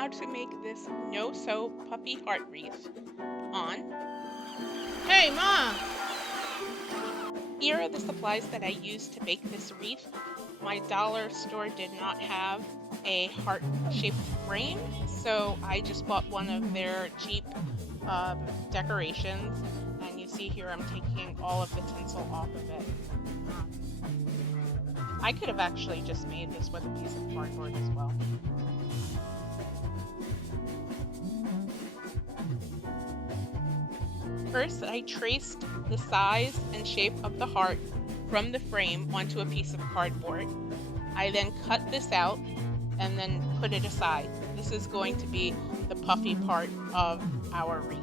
how to make this no-sew Puffy Heart Wreath on. Hey, Mom! Here are the supplies that I used to make this wreath. My dollar store did not have a heart-shaped frame, so I just bought one of their cheap decorations. And you see here I'm taking all of the tinsel off of it. I could have actually just made this with a piece of cardboard as well. First, I traced the size and shape of the heart from the frame onto a piece of cardboard. I then cut this out and then put it aside. This is going to be the puffy part of our wreath.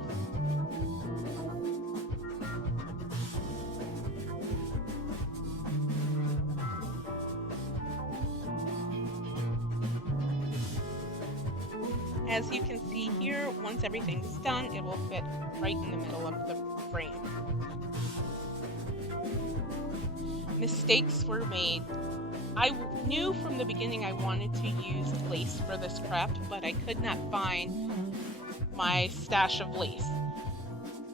As you can see here, once everything's done, it will fit right in the middle of the frame. Mistakes were made. I knew from the beginning I wanted to use lace for this craft, but I could not find my stash of lace.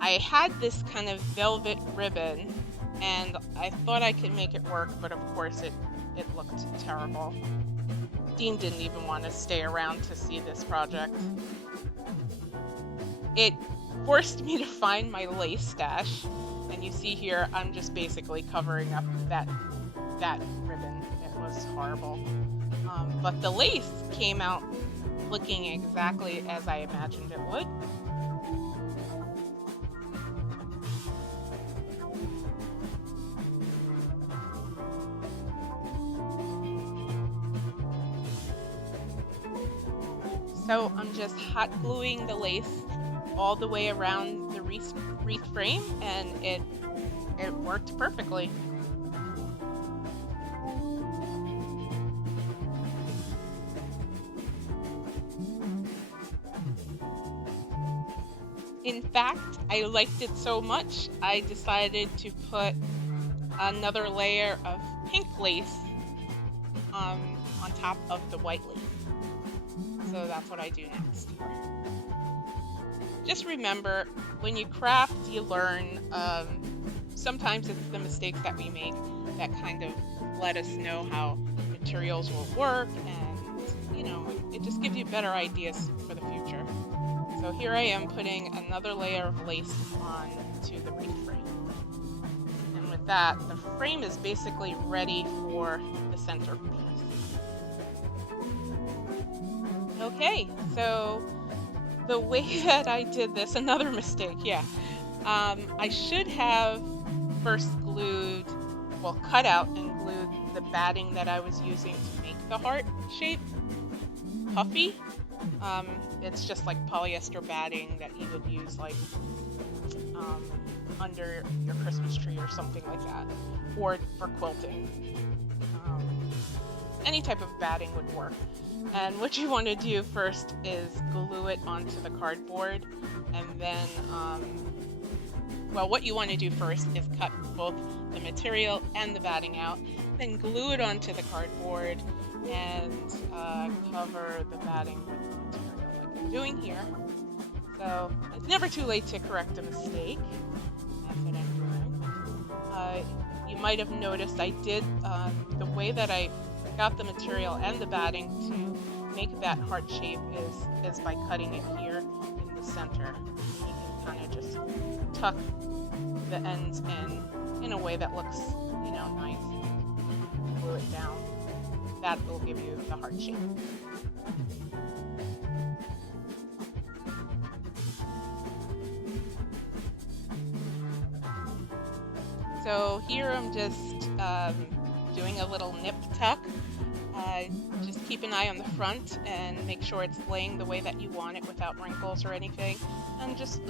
I had this kind of velvet ribbon, and I thought I could make it work, but of course it looked terrible. Dean didn't even want to stay around to see this project. It forced me to find my lace stash, and you see here I'm just basically covering up that ribbon. It was horrible. But the lace came out looking exactly as I imagined it would. So I'm just hot gluing the lace all the way around the wreath frame, and it worked perfectly. In fact, I liked it so much, I decided to put another layer of pink lace on top of the white lace. So that's what I do next here. Just remember, when you craft, you learn. Sometimes it's the mistakes that we make that kind of let us know how materials will work, and it just gives you better ideas for the future. So here I am putting another layer of lace onto the wreath frame. And with that, the frame is basically ready for the centerpiece. Okay, so the way that I did this, another mistake, I should have first cut out and glued the batting that I was using to make the heart shape puffy. It's just like polyester batting that you would use like under your Christmas tree or something like that, or for quilting. Any type of batting would work. And what you want to do first is glue it onto the cardboard, and then, what you want to do first is cut both the material and the batting out, then glue it onto the cardboard, and cover the batting with the material like I'm doing here. So it's never too late to correct a mistake. That's what I'm doing. You might have noticed I did, the way that I got the material and the batting to make that heart shape is by cutting it here in the center. You can kind of just tuck the ends in a way that looks, nice. Glue it down. That will give you the heart shape. So here I'm just doing a little nip tuck. Just keep an eye on the front and make sure it's laying the way that you want it without wrinkles or anything, and just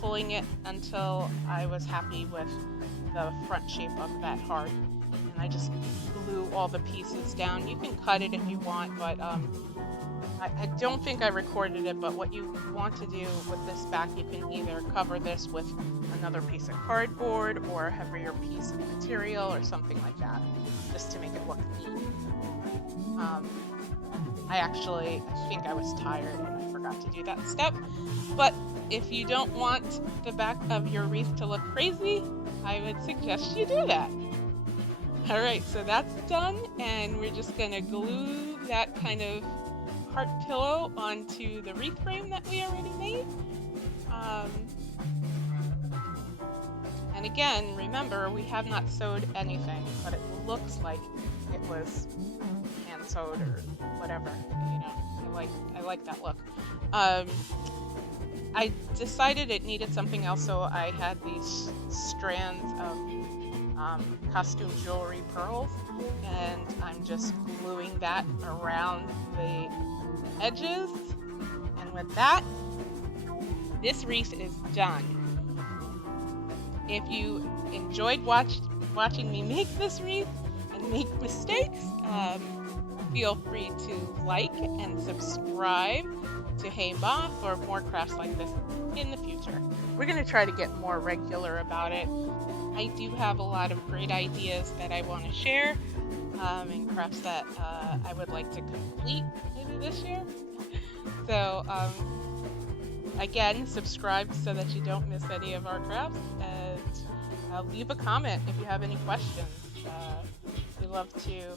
pulling it until I was happy with the front shape of that heart. And I just glue all the pieces down. You can cut it if you want, but I don't think I recorded it, but what you want to do with this back, you can either cover this with another piece of cardboard or a heavier piece of material or something like that, just to make it look neat. I think I was tired and I forgot to do that step. But if you don't want the back of your wreath to look crazy, I would suggest you do that. All right, so that's done, and we're just gonna glue that kind of heart pillow onto the wreath frame that we already made. And again, remember, we have not sewed anything, but it looks like it was hand sewed or whatever. You know, I like that look. I decided it needed something else, so I had these strands of costume jewelry pearls, and I'm just gluing that around the edges. And with that, this wreath is done. If you enjoyed watching me make this wreath and make mistakes, feel free to like and subscribe to Maaa for more crafts like this in the future. We're going to try to get more regular about it. I do have a lot of great ideas that I want to share, and crafts that I would like to complete maybe this year. So again, subscribe so that you don't miss any of our crafts, and leave a comment if you have any questions. We love to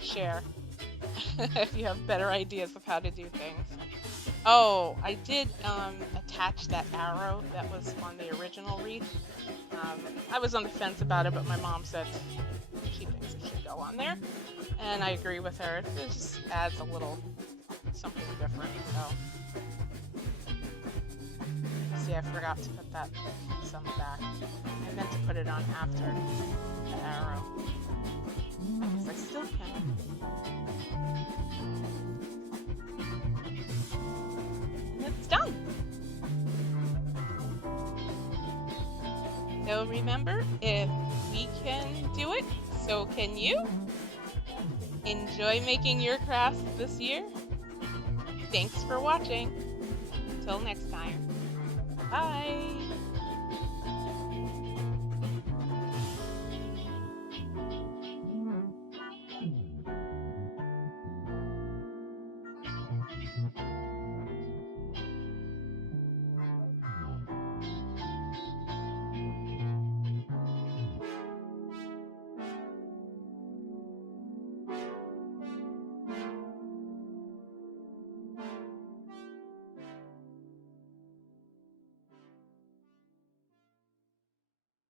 share if you have better ideas of how to do things. Oh, I did attach that arrow that was on the original wreath. I was on the fence about it, but my mom said she thinks it should go on there, and I agree with her. It just adds a little something different. So, see, I forgot to put that some back. I meant to put it on after the arrow, because I still can. And it's done. So remember, if we can do it, so can you. Enjoy making your crafts this year. Thanks for watching. Till next time. Bye.